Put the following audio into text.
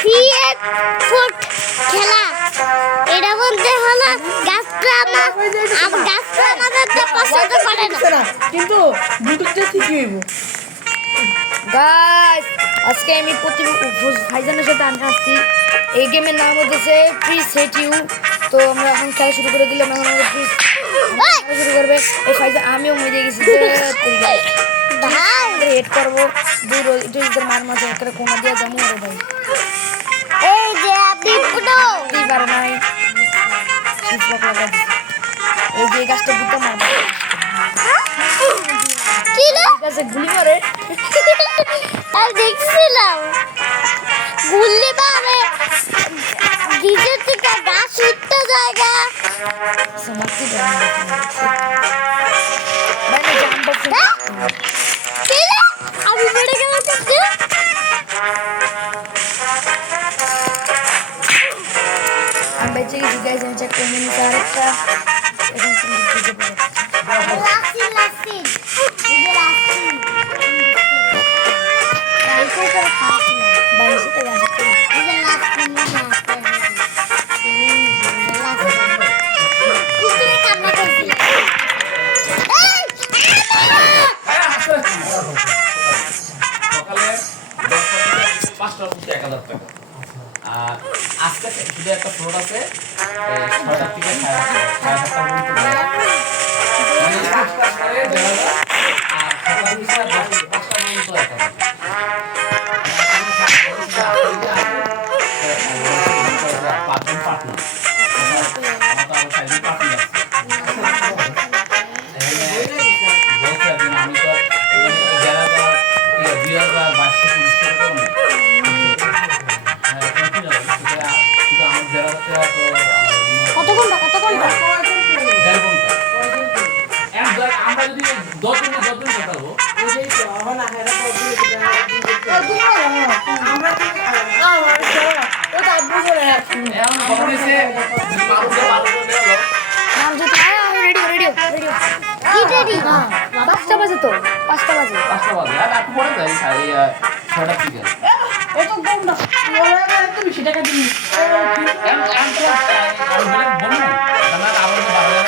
create food খেলা এটা বলতে হলো গাছটা গাছটা আমাদের পছন্দ করে না কিন্তু দুটোতে ঠিকই হইব গাইস আজকে আমি ভাইজানের সাথে আমি আসছি এই গেমের নাম হচ্ছে ফ্রি সেট ইউ তো আমরা এখন খেলা শুরু করে দিলাম এখন আমরা ফ্রি শুরু করবে এই ভাইজান আমিও মরে গেছি ভাই রেড করবো দূর ইটোদের মার মাঝে একটা কোনা দিয়ে যাবো রে ভাই এই যে আপনি পুরো এই পারে নাই এই যে গাছটা বুঝতে মারবো কি রে গাছে গুলি মারে আমি দেখছিলাম গুল্লি মারে ডিজে থেকে গাছ উঠতে জায়গা সমাপ্তি মানে জাম্প কি রে আমি বেড়ে গেলাম করতে আমি বেঁচে গেছি গাইজ আমি চেক করে নিয়েছি আরেকটা এখন তুমি বুঝতে পারো লাসিন লাসিন এই যে লাসিন কালকে করে খাওয়াছিলাম বাইরে সাথে গান করি এই যে লাসিন কুকুরে কান্না করছিল সকালে 10টা থেকে 5টার মধ্যে 1000 টাকা আর আজকে শুধু একটা ফ্লোট আছে 6টা থেকে 7:30 পর্যন্ত মানে 5টা করে 1000 আর সকাল থেকে 5টা পর্যন্ত 1000 পাঁচজন পার্টনার আমার তো আরো 6জন পার্টনার আছে বলছে একজন আমি তো যারা বিয়ার বা 2200 টাকা করে কিন্তু আমার যারা কত ঘন্টা দেড় ঘন্টা আমরা যদি 10 মিনিট কাটাবো এখন খবর হয়েছে নাম যদি আমি রেডি রেডি রেডি কি রেডি 5টা বাজে তো 5টা বাজে 5টা বাজে আর একটু পরে যাই 6টার দিকে বেশি টাকা দিবি বললাম আমার